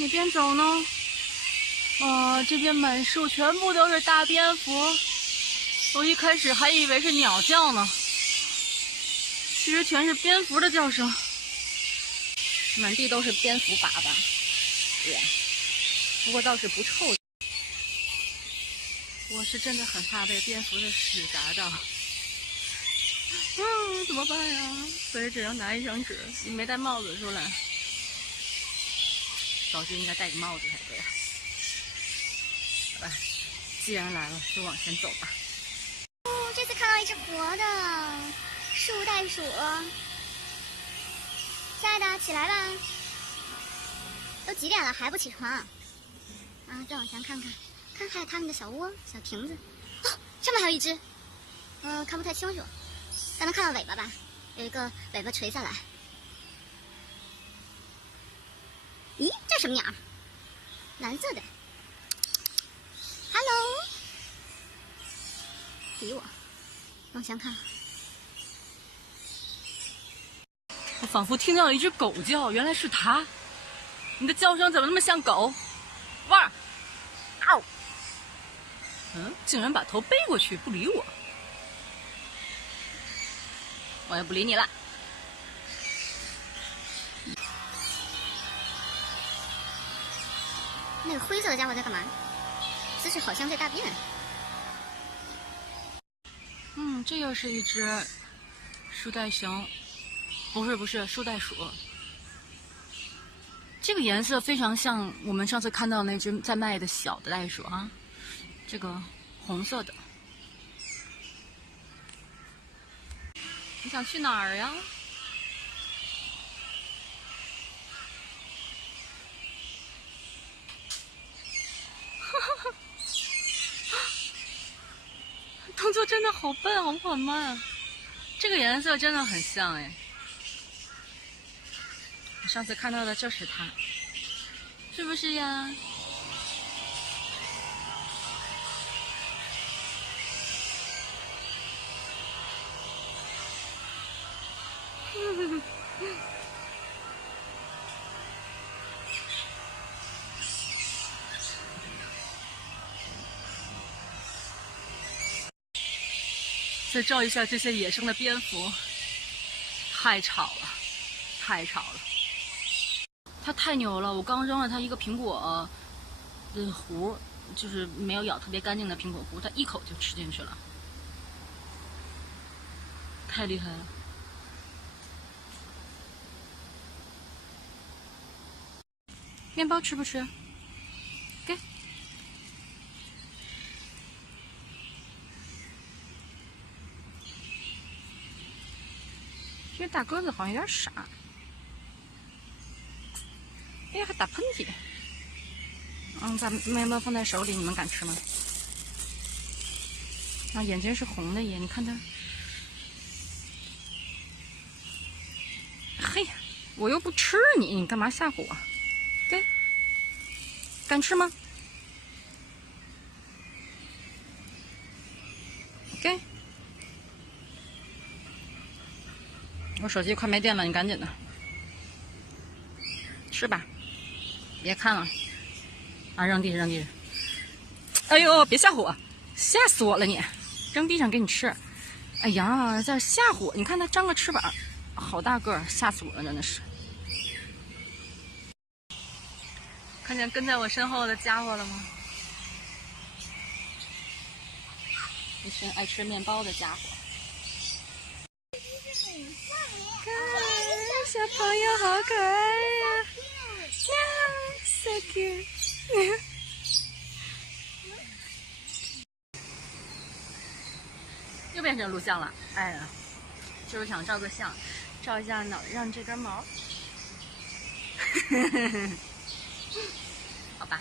那边走呢？这边满树全部都是大蝙蝠，我一开始还以为是鸟叫呢，其实全是蝙蝠的叫声。满地都是蝙蝠粑粑，对，不过倒是不臭。我是真的很怕被蝙蝠的屎砸到。怎么办呀？所以只能拿一张纸。你没戴帽子出来，早就应该戴个帽子才对。好吧，既然来了，就往前走吧。这次看到一只活的树袋鼠。亲爱的，起来吧！都几点了还不起床啊？再往前看看，看还有它们的小窝、小亭子。上面还有一只，看不太清楚，但能看到尾巴吧？有一个尾巴垂下来。咦，这什么鸟？蓝色的。Hello， 理我。往前看。我仿佛听到了一只狗叫，原来是它。你的叫声怎么那么像狗？汪儿，嗷！竟然把头背过去不理我，我也不理你了。那个灰色的家伙在干嘛？姿势好像在大便。这又是一只树袋熊。不是树袋鼠，这个颜色非常像我们上次看到那只在卖的小的袋鼠啊，这个红色的。你想去哪儿呀？动作真的好笨，好缓慢啊！这个颜色真的很像哎。我上次看到的就是它，是不是呀？再照一下这些野生的蝙蝠，太吵了，太吵了。它太牛了！我刚扔了它一个苹果的核，就是没有咬特别干净的苹果核，它一口就吃进去了，太厉害了！面包吃不吃？给。这大个子好像有点傻。哎呀，还打喷嚏！把面包放在手里，你们敢吃吗？眼睛是红的耶，你看它。嘿，我又不吃你，你干嘛吓唬我？给，敢吃吗？给。我手机快没电了，你赶紧的。吃吧，别看了。扔地上，扔地上！哎呦，别吓唬我，吓死我了你！扔地上给你吃。哎呀，在吓唬我！你看它张个翅膀，好大个儿，吓死我了，真的是。看见跟在我身后的家伙了吗？一群爱吃面包的家伙。小朋友好可爱呀！So cute 又变成录像了，哎呀，就是想照个相，照一下脑袋上这根毛。好吧。